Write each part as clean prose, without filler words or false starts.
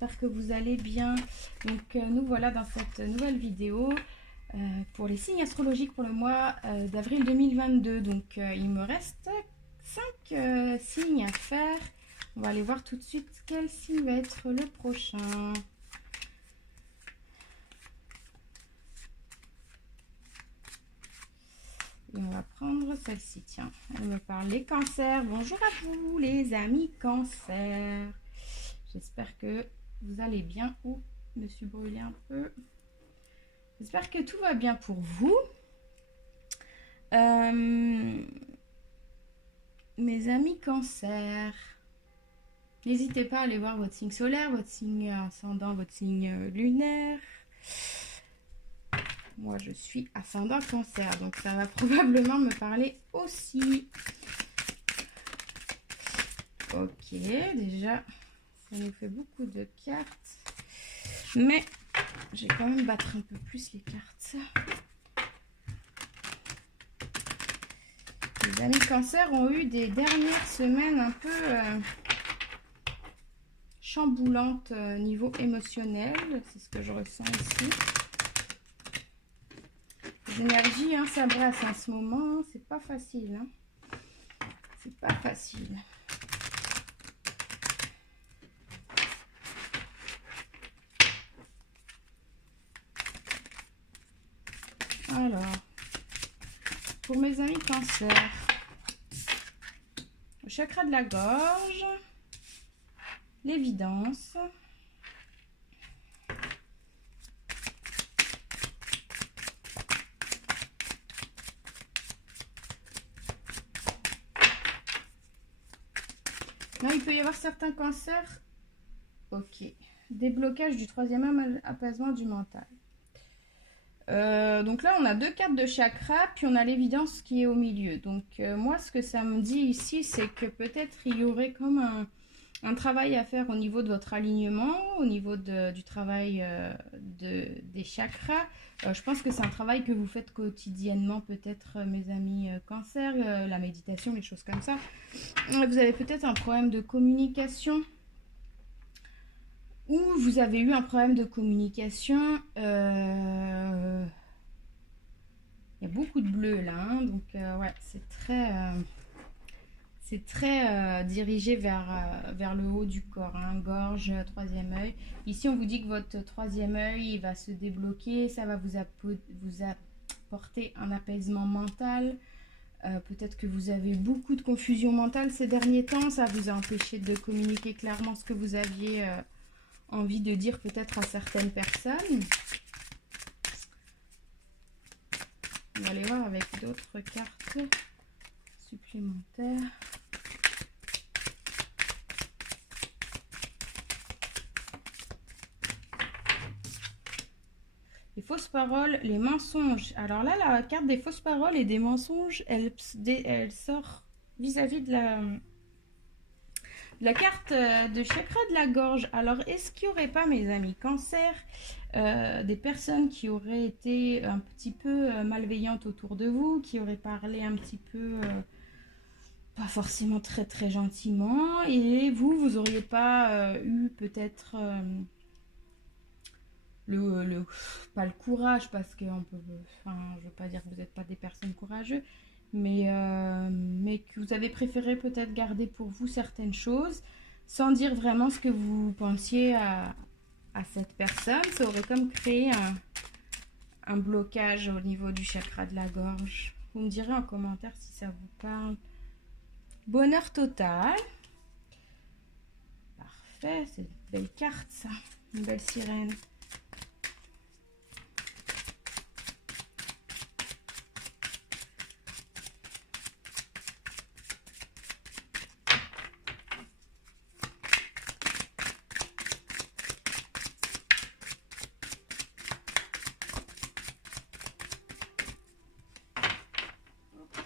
j'espère que vous allez bien. Donc nous voilà dans cette nouvelle vidéo pour les signes astrologiques pour le mois d'avril 2022. Donc il me reste 5 signes à faire. On va aller voir tout de suite quel signe va être le prochain. Et on va prendre celle-ci, tiens, elle me parle les cancers. Bonjour à vous les amis cancers. J'espère que vous allez bien. Ouh, je me suis brûlée un peu. J'espère que tout va bien pour vous. Mes amis cancers, n'hésitez pas à aller voir votre signe solaire, votre signe ascendant, votre signe lunaire. Moi, je suis ascendant cancer, donc ça va probablement me parler aussi. Ok, déjà, ça nous fait beaucoup de cartes. Mais, je vais quand même battre un peu plus les cartes. Les amis cancers ont eu des dernières semaines un peu chamboulantes niveau émotionnel. C'est ce que je ressens ici. Les énergies, hein, ça brasse en ce moment. C'est pas facile. Hein. C'est pas facile. Alors, pour mes amis cancers, le chakra de la gorge, l'évidence, là, il peut y avoir certains cancers. Ok. Déblocage du troisième œil, apaisement du mental. Donc là, on a 2 cartes de chakra, puis on a l'évidence qui est au milieu. Donc moi, ce que ça me dit ici, c'est que peut-être il y aurait comme un travail à faire au niveau de votre alignement, au niveau du travail des chakras. Je pense que c'est un travail que vous faites quotidiennement, peut-être mes amis cancer, la méditation, les choses comme ça. Vous avez peut-être un problème de communication. Ou vous avez eu un problème de communication. Il y a beaucoup de bleu là, hein, donc ouais, c'est très dirigé vers le haut du corps, hein, gorge, troisième œil. Ici, on vous dit que votre troisième œil va se débloquer, ça va vous apporter un apaisement mental. Peut-être que vous avez beaucoup de confusion mentale ces derniers temps, ça vous a empêché de communiquer clairement ce que vous aviez envie de dire peut-être à certaines personnes. On va aller voir avec d'autres cartes supplémentaires. Les fausses paroles, les mensonges. Alors là, la carte des fausses paroles et des mensonges, elle sort vis-à-vis de la carte de chakra de la gorge. Alors, est-ce qu'il n'y aurait pas, mes amis cancer, des personnes qui auraient été un petit peu malveillantes autour de vous, qui auraient parlé un petit peu, pas forcément très très gentiment, et vous auriez pas eu peut-être pas le courage, parce que je veux pas dire que vous n'êtes pas des personnes courageuses, mais que vous avez préféré peut-être garder pour vous certaines choses sans dire vraiment ce que vous pensiez à cette personne. Ça aurait comme créé un blocage au niveau du chakra de la gorge. Vous me direz en commentaire si ça vous parle. Bonheur total. Parfait, c'est une belle carte ça, une belle sirène.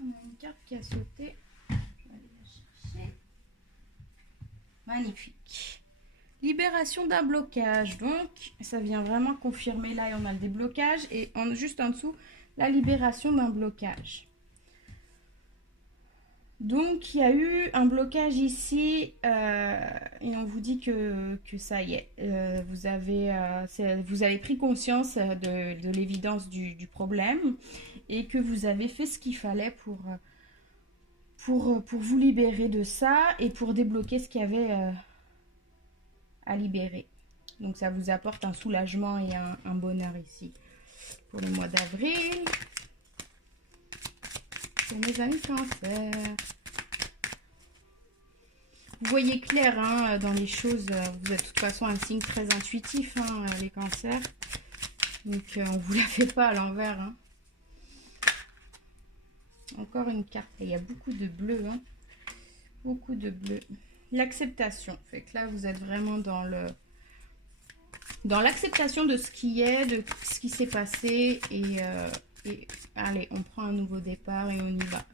On a une carte qui a sauté. Je vais aller la chercher. Magnifique. Libération d'un blocage. Donc, ça vient vraiment confirmer. Là, on a le déblocage. Et juste en dessous, la libération d'un blocage. Donc, il y a eu un blocage ici et on vous dit que ça y est. Vous avez pris conscience de l'évidence du problème et que vous avez fait ce qu'il fallait pour vous libérer de ça et pour débloquer ce qu'il y avait à libérer. Donc, ça vous apporte un soulagement et un bonheur ici pour le mois d'avril. Pour mes amis Cancer. Vous voyez clair hein, dans les choses. Vous êtes de toute façon un signe très intuitif, hein, les Cancers. Donc, on ne vous la fait pas à l'envers. Hein. Encore une carte. Il y a beaucoup de bleu. Hein. Beaucoup de bleu. L'acceptation. Fait que là, vous êtes vraiment dans l'acceptation de ce qui est, de ce qui s'est passé. Et allez, on prend un nouveau départ et on y va.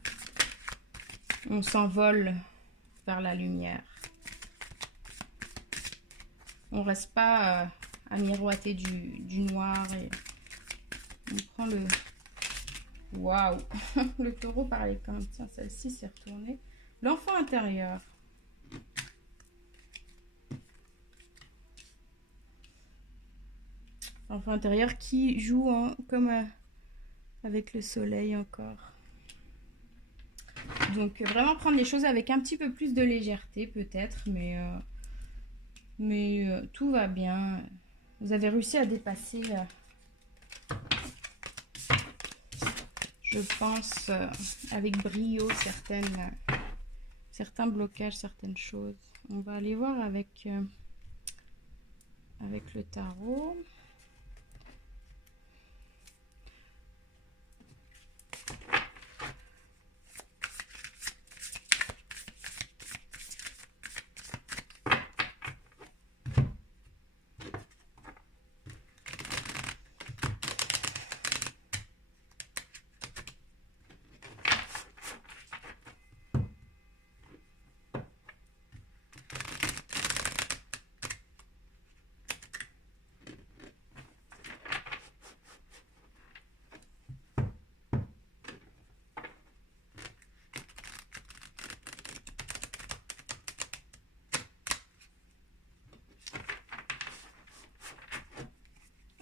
On s'envole vers la lumière. On reste pas à miroiter du noir et on prend le... Waouh. Le taureau parlait comme tiens, celle-ci s'est retournée. L'enfant intérieur. L'enfant intérieur qui joue hein, comme avec le soleil encore. Donc vraiment prendre les choses avec un petit peu plus de légèreté peut-être, mais tout va bien. Vous avez réussi à dépasser, je pense, avec brio certains blocages, certaines choses. On va aller voir avec le tarot.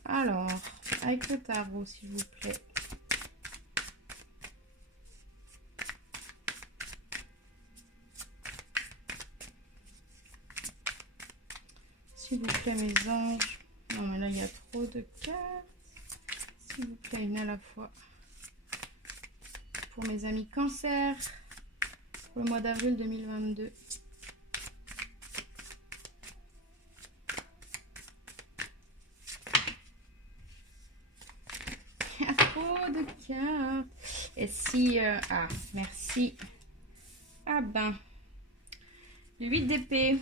Alors, avec le tarot, s'il vous plaît. S'il vous plaît, mes anges. Non, mais là, il y a trop de cartes. S'il vous plaît, une à la fois. Pour mes amis Cancer, pour le mois d'avril 2022. Il y a trop de cartes. Et si... ah, merci. Ah ben. Le 8 d'épée.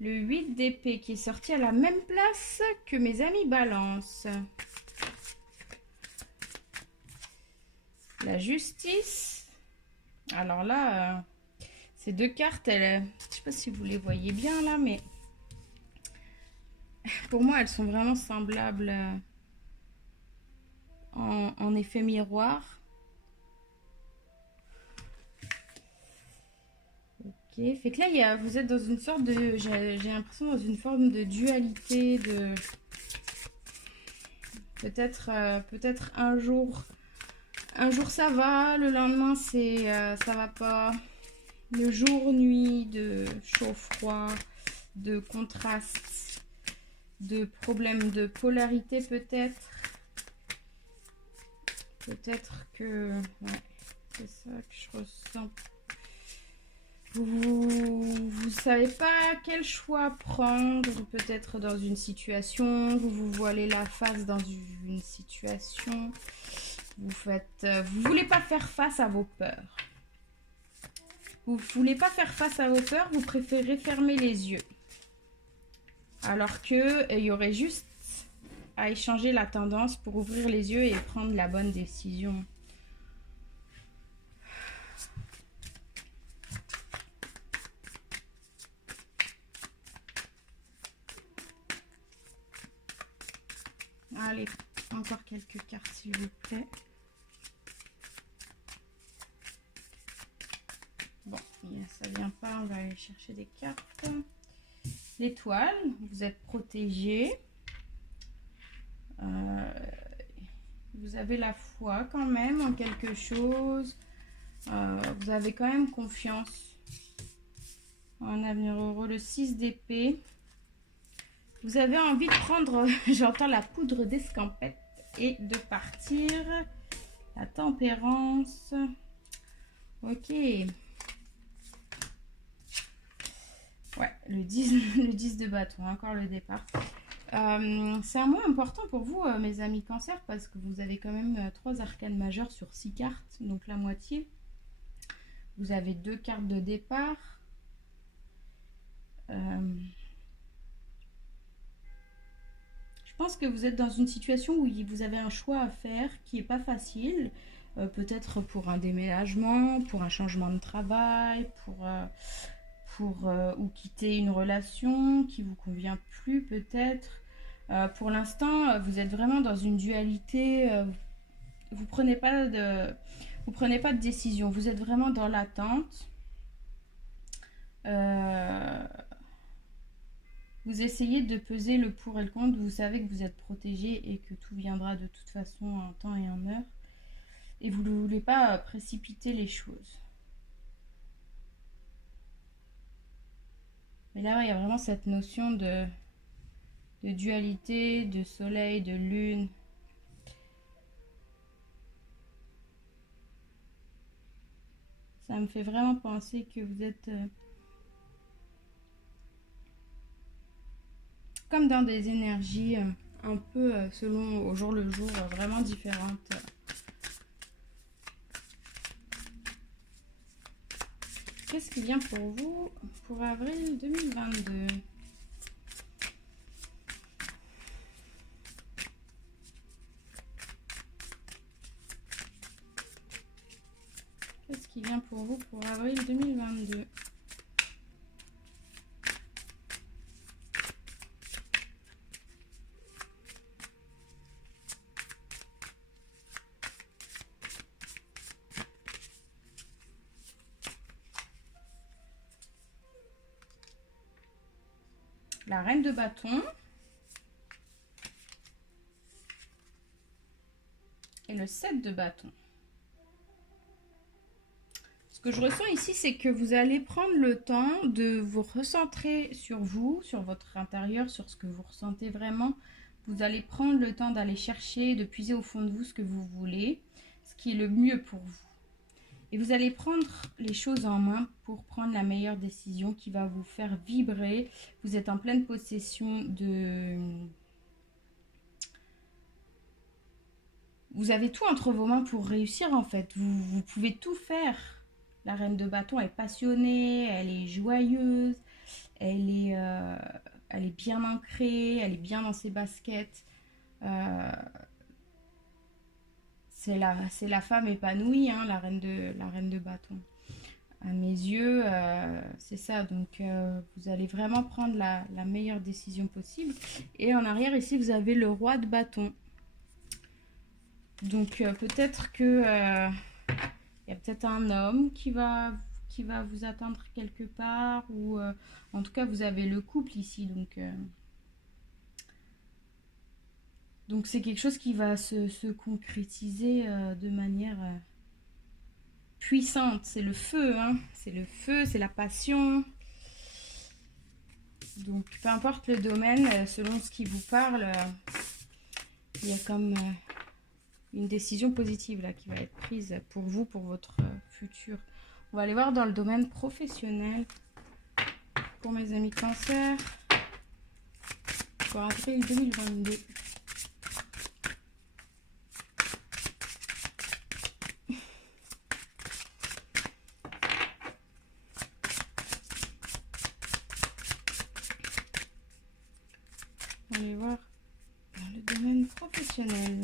Le 8 d'épée qui est sorti à la même place que mes amis Balance. La justice. Alors là, ces deux cartes, je ne sais pas si vous les voyez bien là, mais pour moi, elles sont vraiment semblables en effet miroir. Ok, fait que là, vous êtes dans une sorte de... J'ai l'impression dans une forme de dualité, de... Peut-être un jour ça va, le lendemain ça va pas. Le jour, nuit, de chaud-froid, de contraste, de problèmes de polarité peut-être. Peut-être que... Ouais, c'est ça que je ressens. Vous savez pas quel choix prendre, peut-être dans une situation, vous voilez la face dans une situation, vous voulez pas faire face à vos peurs. Vous voulez pas faire face à vos peurs, vous préférez fermer les yeux. Alors que il y aurait juste à échanger la tendance pour ouvrir les yeux et prendre la bonne décision. Allez, encore quelques cartes s'il vous plaît. ça vient pas, on va aller chercher des cartes. L'étoile, vous êtes protégé. Vous avez la foi quand même en quelque chose. Vous avez quand même confiance en un avenir heureux. Le 6 d'épée. Vous avez envie de prendre, j'entends la poudre d'escampette et de partir. La tempérance. Ok. Ouais, le 10, le 10 de bâton, encore le départ. C'est un mois important pour vous, mes amis cancer, parce que vous avez quand même 3 arcanes majeures sur 6 cartes, donc la moitié. Vous avez 2 cartes de départ. Je pense que vous êtes dans une situation où vous avez un choix à faire qui n'est pas facile. Peut-être pour un déménagement, pour un changement de travail, ou quitter une relation qui vous convient plus peut-être. Pour l'instant, vous êtes vraiment dans une dualité. Vous prenez pas de décision. Vous êtes vraiment dans l'attente. Vous essayez de peser le pour et le contre. Vous savez que vous êtes protégé et que tout viendra de toute façon en temps et en heure. Et vous ne voulez pas précipiter les choses. Mais là, il y a vraiment cette notion de dualité, de soleil, de lune. Ça me fait vraiment penser que vous êtes comme dans des énergies un peu selon au jour le jour, vraiment différentes. Qu'est-ce qui vient pour vous pour avril 2022? Qu'est-ce qui vient pour vous pour avril 2022? La reine de bâton et le 7 de bâton. Ce que je ressens ici, c'est que vous allez prendre le temps de vous recentrer sur vous, sur votre intérieur, sur ce que vous ressentez vraiment. Vous allez prendre le temps d'aller chercher, de puiser au fond de vous ce que vous voulez, ce qui est le mieux pour vous. Et vous allez prendre les choses en main pour prendre la meilleure décision qui va vous faire vibrer. Vous êtes en pleine possession de... Vous avez tout entre vos mains pour réussir en fait. Vous pouvez tout faire. La reine de bâton est passionnée, elle est joyeuse, elle est bien ancrée, elle est bien dans ses baskets. C'est la femme épanouie, hein, la reine de bâton. À mes yeux, c'est ça. Donc, vous allez vraiment prendre la meilleure décision possible. Et en arrière, ici, vous avez le roi de bâton. Donc, peut-être que il y a peut-être un homme qui va vous attendre quelque part. Ou en tout cas, vous avez le couple ici. Donc c'est quelque chose qui va se concrétiser de manière puissante. C'est le feu, hein. C'est le feu, c'est la passion. Donc peu importe le domaine, selon ce qui vous parle, il y a comme une décision positive là qui va être prise pour vous, pour votre futur. On va aller voir dans le domaine professionnel pour mes amis cancer pour avril 2022. On va aller voir dans le domaine professionnel.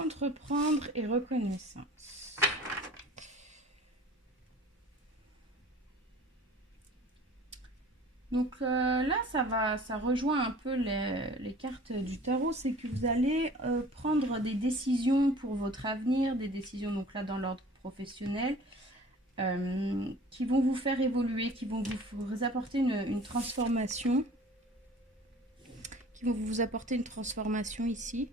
entreprendre et reconnaissance. Donc là, ça rejoint un peu les cartes du tarot, c'est que vous allez prendre des décisions pour votre avenir, des décisions donc là dans l'ordre professionnel, qui vont vous faire évoluer, qui vont vous apporter une transformation, ici.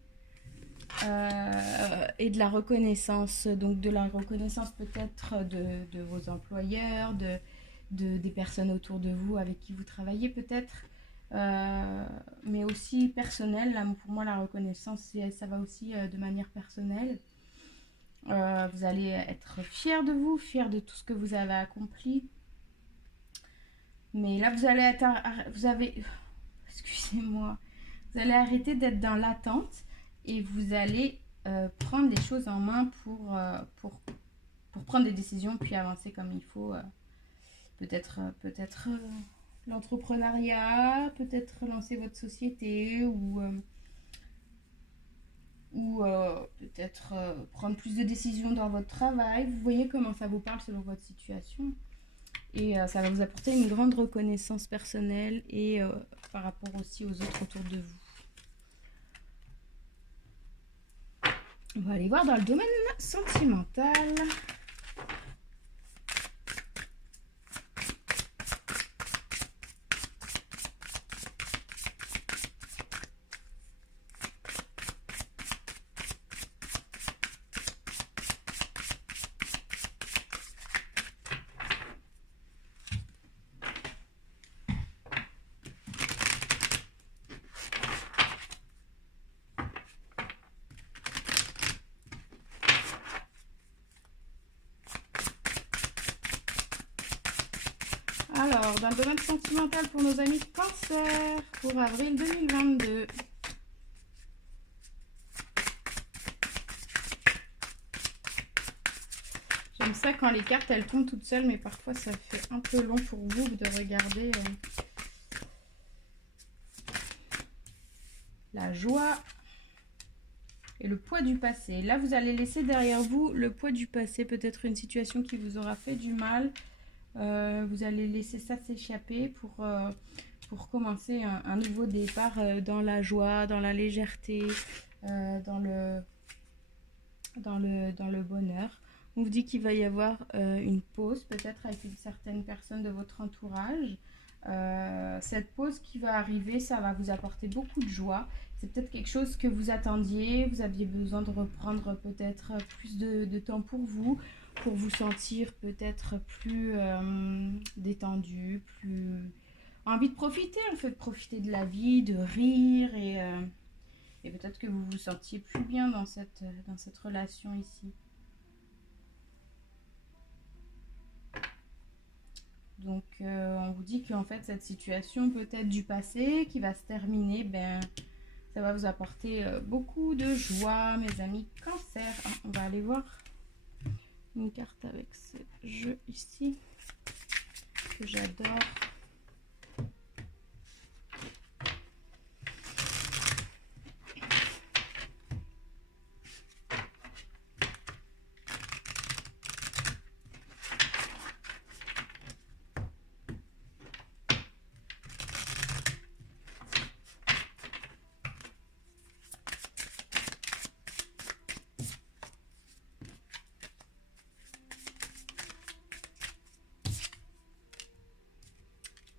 Et de la reconnaissance, donc de la reconnaissance peut-être de vos employeurs, des personnes autour de vous avec qui vous travaillez peut-être, mais aussi personnel. Là, pour moi, la reconnaissance, ça va aussi de manière personnelle. Vous allez être fiers de vous, fiers de tout ce que vous avez accompli. Mais là, excusez-moi, vous allez arrêter d'être dans l'attente et vous allez prendre les choses en main pour prendre des décisions puis avancer comme il faut. Peut-être l'entrepreneuriat, peut-être lancer votre société ou peut-être prendre plus de décisions dans votre travail. Vous voyez comment ça vous parle selon votre situation. Et ça va vous apporter une grande reconnaissance personnelle et par rapport aussi aux autres autour de vous. On va aller voir dans le domaine sentimental. Alors, dans le domaine sentimental pour nos amis Cancer, pour avril 2022. J'aime ça quand les cartes, elles tombent toutes seules, mais parfois ça fait un peu long pour vous de regarder la joie et le poids du passé. Là, vous allez laisser derrière vous le poids du passé, peut-être une situation qui vous aura fait du mal. Vous allez laisser ça s'échapper pour commencer un nouveau départ dans la joie, dans la légèreté, dans le bonheur. On vous dit qu'il va y avoir une pause, peut-être avec une certaine personne de votre entourage. Cette pause qui va arriver, ça va vous apporter beaucoup de joie. C'est peut-être quelque chose que vous attendiez, vous aviez besoin de reprendre peut-être plus de temps pour vous sentir peut-être plus détendu, plus envie de profiter, en fait, profiter de la vie, de rire et peut-être que vous vous sentiez plus bien dans cette relation ici. Donc on vous dit qu'en fait cette situation peut-être du passé qui va se terminer, ben ça va vous apporter beaucoup de joie, mes amis Cancer. On va aller voir une carte avec ce jeu ici que j'adore.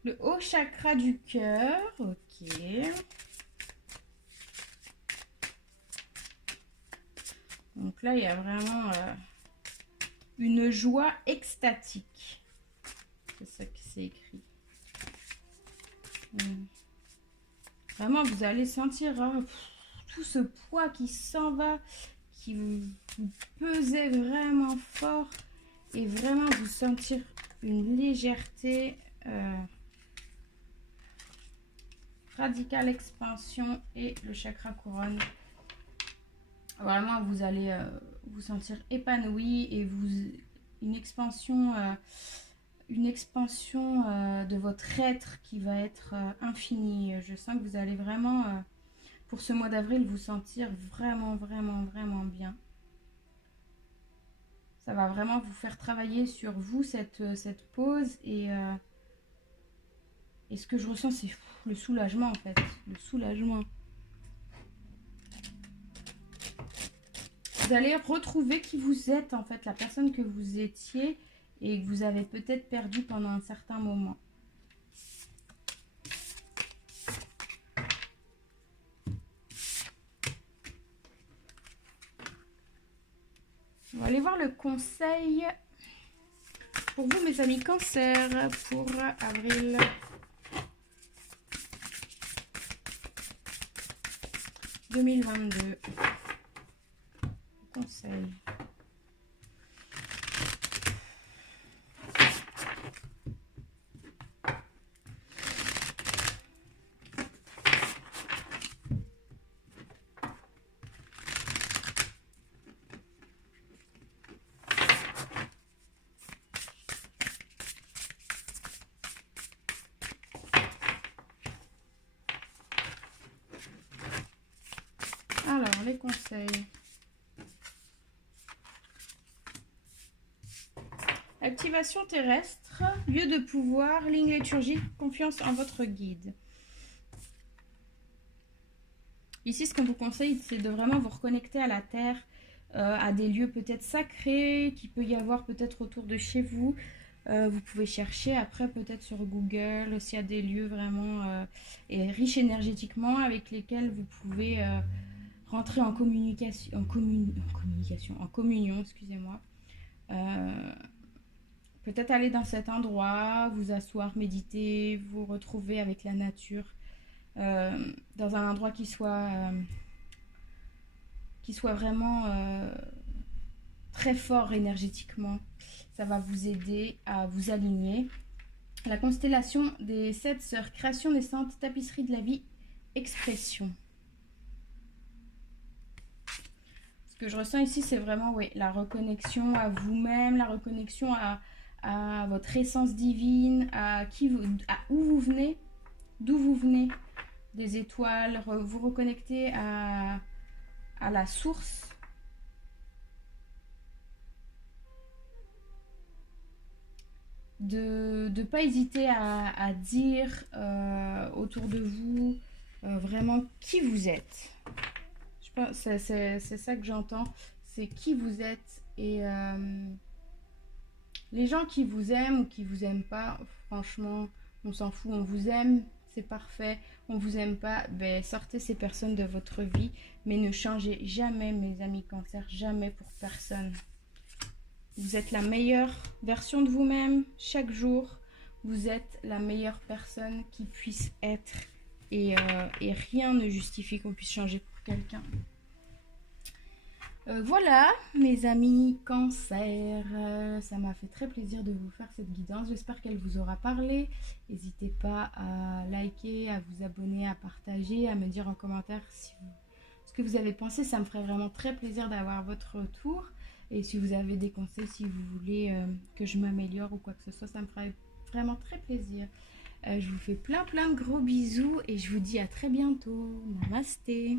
Le haut chakra du cœur, ok. Donc là, il y a vraiment une joie extatique. C'est ça qui c'est écrit. Vraiment, vous allez sentir tout ce poids qui s'en va, qui vous pesait vraiment fort. Et vraiment vous sentir une légèreté. Radicale expansion et le chakra couronne. Vraiment, vous allez vous sentir épanoui et une expansion de votre être qui va être infinie. Je sens que vous allez vraiment pour ce mois d'avril vous sentir vraiment, vraiment, vraiment bien. Ça va vraiment vous faire travailler sur vous cette pause et ce que je ressens c'est le soulagement en fait, le soulagement. Vous allez retrouver qui vous êtes en fait, la personne que vous étiez et que vous avez peut-être perdu pendant un certain moment. On va aller voir le conseil pour vous, mes amis Cancer, pour avril 2022. Conseil. Alors, les conseils. Activation terrestre, lieu de pouvoir, ligne liturgique, confiance en votre guide. Ici, ce qu'on vous conseille, c'est de vraiment vous reconnecter à la terre, à des lieux peut-être sacrés, qu'il peut y avoir peut-être autour de chez vous. Vous pouvez chercher après peut-être sur Google s'il y a des lieux vraiment riches énergétiquement avec lesquels vous pouvez rentrer en communication, en communion, excusez-moi. Peut-être aller dans cet endroit, vous asseoir, méditer, vous retrouver avec la nature, dans un endroit qui soit vraiment très fort énergétiquement. Ça va vous aider à vous aligner. La constellation des 7 sœurs, création naissante, tapisserie de la vie, expression. Ce que je ressens ici, c'est vraiment la reconnexion à vous-même, la reconnexion à votre essence divine, à où vous venez, d'où vous venez, des étoiles, vous reconnecter à la source. De ne pas hésiter à dire autour de vous vraiment qui vous êtes. Je pense c'est ça que j'entends, c'est qui vous êtes et les gens qui vous aiment ou qui vous aiment pas, franchement, on s'en fout. On vous aime, c'est parfait. On vous aime pas, ben sortez ces personnes de votre vie, mais ne changez jamais, mes amis Cancer, jamais pour personne. Vous êtes la meilleure version de vous-même chaque jour. Vous êtes la meilleure personne qui puisse être et rien ne justifie qu'on puisse changer pour quelqu'un. Voilà, mes amis Cancer, ça m'a fait très plaisir de vous faire cette guidance. J'espère qu'elle vous aura parlé. N'hésitez pas à liker, à vous abonner, à partager, à me dire en commentaire ce que vous avez pensé. Ça me ferait vraiment très plaisir d'avoir votre retour. Et si vous avez des conseils, si vous voulez que je m'améliore ou quoi que ce soit, ça me ferait vraiment très plaisir. Je vous fais plein de gros bisous et je vous dis à très bientôt. Namasté.